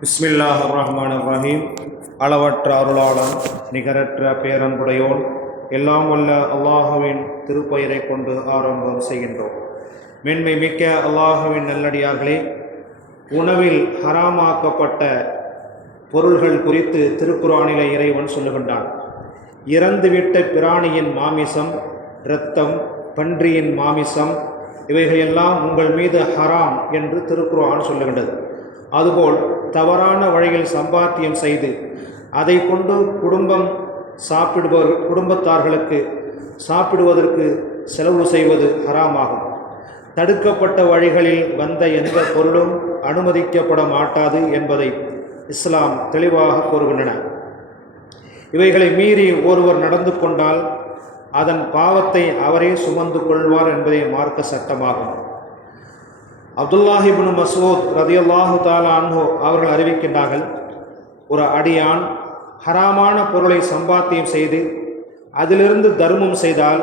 பிஸ்மில்லாஹிர் ரஹ்மானிர் ரஹீம். அளவற்ற அருளாளன் நிகரற்ற பேரன்புடையோன் எல்லாம் வல்ல அல்லாஹுவின் திருப்பெயரை கொண்டு ஆரம்பம் செய்கின்றோம். மென்மை மிக்க அல்லாஹுவின் நல்லடியார்களே, உணவில் ஹராமாக்கப்பட்ட பொருள்கள் குறித்து திருக்குர்ஆனிலே இறைவன் சொல்லுகின்றான். இறந்துவிட்ட பிராணியின் மாமிசம், இரத்தம், பன்றியின் மாமிசம் இவைகளெல்லாம் உங்கள் மீது ஹராம் என்று திருக்குர்ஆன் சொல்லுகின்றது. அதுபோல் தவறான வழியில் சம்பாத்தியம் செய்து அதை கொண்டு குடும்பத்தார்களுக்கு சாப்பிடுவதற்கு செலவு செய்வது ஹராமாகும். தடுக்கப்பட்ட வழிகளில் வந்த எந்த பொருளும் அனுமதிக்கப்பட மாட்டாது என்பதை இஸ்லாம் தெளிவாக கூறுகின்றன. இவைகளை மீறி ஒருவர் நடந்து கொண்டால் அதன் பாவத்தை அவரே சுமந்து கொள்வார் என்பதே மார்க்க சட்டமாகும். அப்துல்லாஹ் இப்னு மஸ்ஊத் ரலியல்லாஹு தஆலா அன்ஹு அவர்கள் அறிவிக்கின்றார்கள், ஒரு அடியான் ஹராமான பொருளை சம்பாத்தியம் செய்து அதிலிருந்து தர்மம் செய்தால்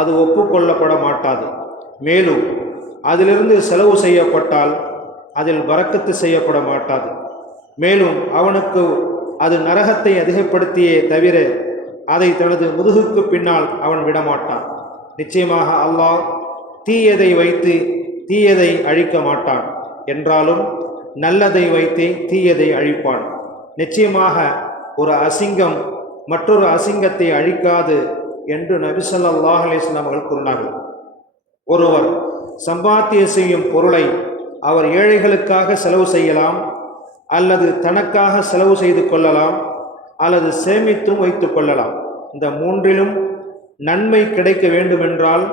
அது ஒப்புக்கொள்ளப்பட மாட்டாது. மேலும் அதிலிருந்து செலவு செய்யப்பட்டால் அதில் பரக்கத்து செய்யப்பட மாட்டாது. மேலும் அவனுக்கு அது நரகத்தை அதிகப்படுத்தியே தவிர அதை தனது முதுகுக்கு பின்னால் அவன் விடமாட்டான். நிச்சயமாக அல்லாஹ் தீயதை வைத்து தீயதை அழிக்க மாட்டான், என்றாலும் நல்லதை வைத்தே தீயதை அழிப்பான். நிச்சயமாக ஒரு அசிங்கம் மற்றொரு அசிங்கத்தை அழிக்காது என்று நபி ஸல்லல்லாஹு அலைஹி வஸல்லம் அவர்கள் கூறினார்கள். ஒருவர் சம்பாத்தியம் செய்யும் பொருளை அவர் ஏழைகளுக்காக செலவு செய்யலாம், அல்லது தனக்காக செலவு செய்து கொள்ளலாம், அல்லது சேமித்தும் வைத்து கொள்ளலாம். இந்த மூன்றிலும் நன்மை கிடைக்க வேண்டுமென்றால்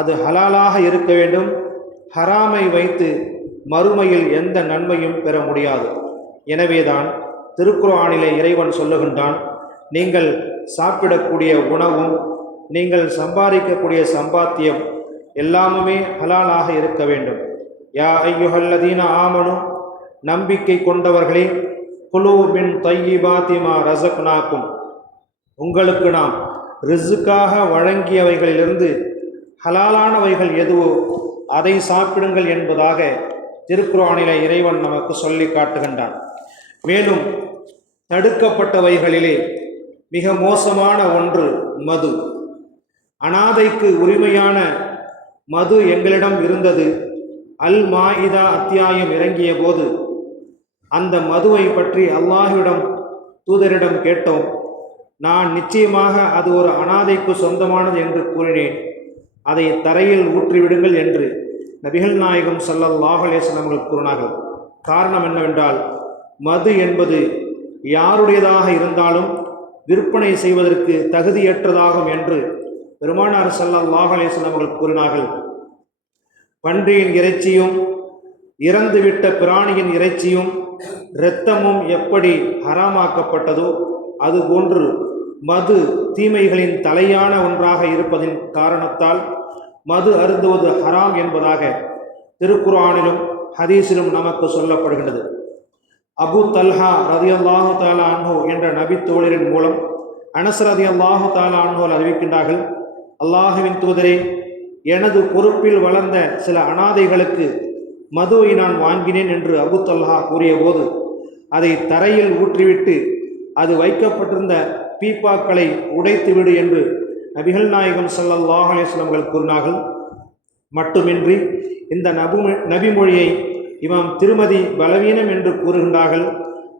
அது ஹலாலாக இருக்க வேண்டும். ஹராமை வைத்து மறுமையில் எந்த நன்மையும் பெற முடியாது. எனவேதான் திருக்குர்ஆனிலே இறைவன் சொல்லுகின்றான், நீங்கள் சாப்பிடக்கூடிய உணவும் நீங்கள் சம்பாதிக்கக்கூடிய சம்பாத்தியம் எல்லாமுமே ஹலாலாக இருக்க வேண்டும். யா ஐயுஹல்லதீன ஆமனு, நம்பிக்கை கொண்டவர்களே, குலு மின் தையிபாத்தி மா ரஸக்னாக்கும், உங்களுக்கு நாம் ரிஸ்க்காக வழங்கியவைகளிலிருந்து ஹலாலானவைகள் எதுவோ அதை சாப்பிடுங்கள் என்பதாக திருக்குர்ஆனிலே இறைவன் நமக்கு சொல்லி காட்டுகின்றான். மேலும் தடுக்கப்பட்டவைகளிலே மிக மோசமான ஒன்று மது. அனாதைக்கு உரிமையான மது எங்களிடம் இருந்தது. அல் மாஇதா அத்தியாயம் இறங்கிய போது அந்த மதுவை பற்றி அல்லாஹ்விடம் தூதரிடம் கேட்டோம். நான் நிச்சயமாக அது ஒரு அனாதைக்கு சொந்தமானது என்று கூறினேன். அதை தரையில் ஊற்றிவிடுங்கள் என்று நபிகள் நாயகம் ஸல்லல்லாஹு அலைஹி வஸல்லம் அவர்கள் கூறினார்கள். காரணம் என்னவென்றால், மது என்பது யாருடையதாக இருந்தாலும் விற்பனை செய்வதற்கு தகுதியற்றதாகும் என்று பெருமானார் ஸல்லல்லாஹு அலைஹி வஸல்லம் அவர்கள் கூறினார்கள். பன்றியின் இறைச்சியும் இறந்துவிட்ட பிராணியின் இறைச்சியும் இரத்தமும் எப்படி ஹராமாக்கப்பட்டதோ அதுபோன்று மது தீமைகளின் தலையான ஒன்றாக இருப்பதின் காரணத்தால் மது அருந்துவது ஹராம் என்பதாக திருக்குர்ஆனிலும் ஹதீஸிலும் நமக்கு சொல்லப்படுகின்றது. அபு தல்ஹா ரலியல்லாஹு தஆலா அன்ஹு என்ற நபி தோழரின் மூலம் அனஸ் ரலியல்லாஹு தஆலா அன்ஹு அறிவிக்கின்றார்கள், அல்லாஹுவின் தூதரே, எனது பொறுப்பில் வளர்ந்த சில அனாதைகளுக்கு மதுவை நான் வாங்கினேன் என்று அபு தல்ஹா கூறிய போது அதை தரையில் ஊற்றிவிட்டு அது வைக்கப்பட்டிருந்த பீப்பாக்களை உடைத்துவிடு என்று நபிகள் நாயகம் ஸல்லல்லாஹு அலைஹி வஸல்லம் அவர்கள் கூறினார்கள். மட்டுமின்றி இந்த நபிமொழியை இமாம் திருமதி பலவீனம் என்று கூறுகின்றார்கள்.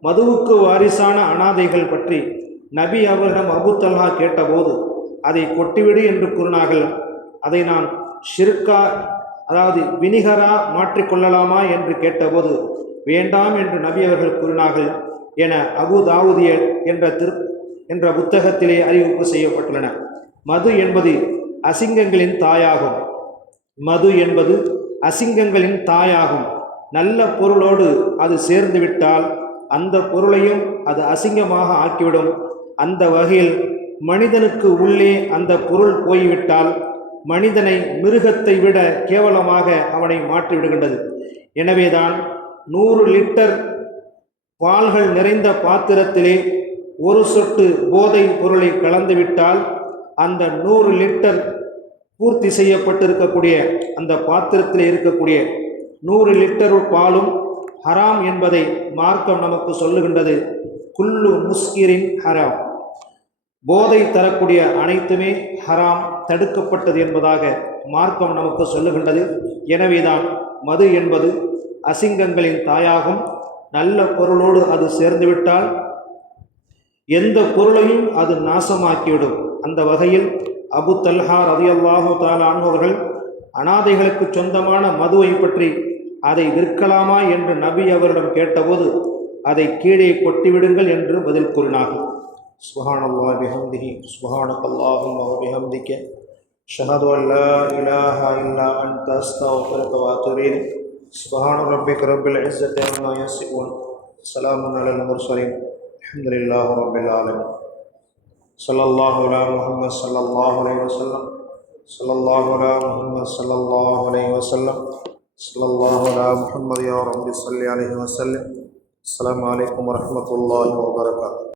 மதுவுக்கு வாரிசான அனாதைகள் பற்றி நபி அவர்களிடம் அபு தல்ஹா கேட்டபோது அதை கொட்டிவிடு என்று கூறினார்கள். அதை நான் ஷிர்கா, அதாவது வினிகரா மாற்றிக்கொள்ளலாமா என்று கேட்டபோது வேண்டாம் என்று நபி அவர்கள் கூறினார்கள் என அபு தாவூத் என்ற புத்தகத்திலே அறிவிப்பு செய்யப்பட்டுள்ளன. மது என்பது அசிங்கங்களின் தாயாகும். மது என்பது அசிங்கங்களின் தாயாகும். நல்ல பொருளோடு அது சேர்ந்து விட்டால் அந்த பொருளையும் அது அசிங்கமாக ஆக்கிவிடும். அந்த வகையில் மனிதனுக்கு உள்ளே அந்த பொருள் போய்விட்டால் மனிதனை மிருகத்தை விட கேவலமாக அவனை மாற்றிவிடுகின்றது. எனவேதான் 100 லிட்டர் பால்கள் நிறைந்த பாத்திரத்திலே ஒரு சொட்டு போதை பொருளை கலந்துவிட்டால் அந்த 100 லிட்டர் பூர்த்தி செய்யப்பட்டிருக்கக்கூடிய அந்த பாத்திரத்தில் இருக்கக்கூடிய 100 லிட்டர் பாலும் ஹராம் என்பதை மார்க்கம் நமக்கு சொல்லுகின்றது. குல்லு முஸ்கிரின் ஹராம், போதை தரக்கூடிய அனைத்துமே ஹராம், தடுக்கப்பட்டது என்பதாக மார்க்கம் நமக்கு சொல்லுகின்றது. எனவேதான் மது என்பது அசிங்கங்களின் தாயாகும். நல்ல பொருளோடு அது சேர்ந்துவிட்டால் எந்த பொருளையும் அது நாசமாக்கிவிடும். அந்த வகையில் அபு தல்ஹா ரலியல்லாஹு தஆலா அன்ஹு அவர்கள் அனாதைகளுக்கு சொந்தமான மதுவை பற்றி அதை விற்கலாமா என்று நபி அவரிடம் கேட்டபோது அதை கீழே கொட்டிவிடுங்கள் என்று பதில் கூறினார்கள். சுப்ஹானல்லாஹி பிஹம்திஹி சுப்ஹானக்கல்லாஹும்ம வ பிஹம்திக அஷ்ஹது அன் லா இலாஹா இல்லா அன்த அஸ்தக்ஃபிருக வ அத்தூபு இலைக். சுப்ஹான ரப்பிக ரப்பில் இஸ்ஸத்தி அம்மா யசிஃபூன், ஸலாமுன் அலல் முர்ஸலீன், அல்ஹம்துலில்லாஹி ரப்பில் ஆலமீன். ஸல்லல்லாஹு அலா முஹம்மத் ஸல்லல்லாஹு அலைஹி வஸல்லம், ஸல்லல்லாஹு அலா முஹம்மத் ஸல்லல்லாஹு அலைஹி வஸல்லம், ஸல்லல்லாஹு அலா முஹம்மத் யா ரப்பி ஸல்லி அலைஹி வஸல்லம். அஸ்ஸலாமு அலைக்கும் வரஹ்மத்துல்லாஹி வபரகாத்துஹு.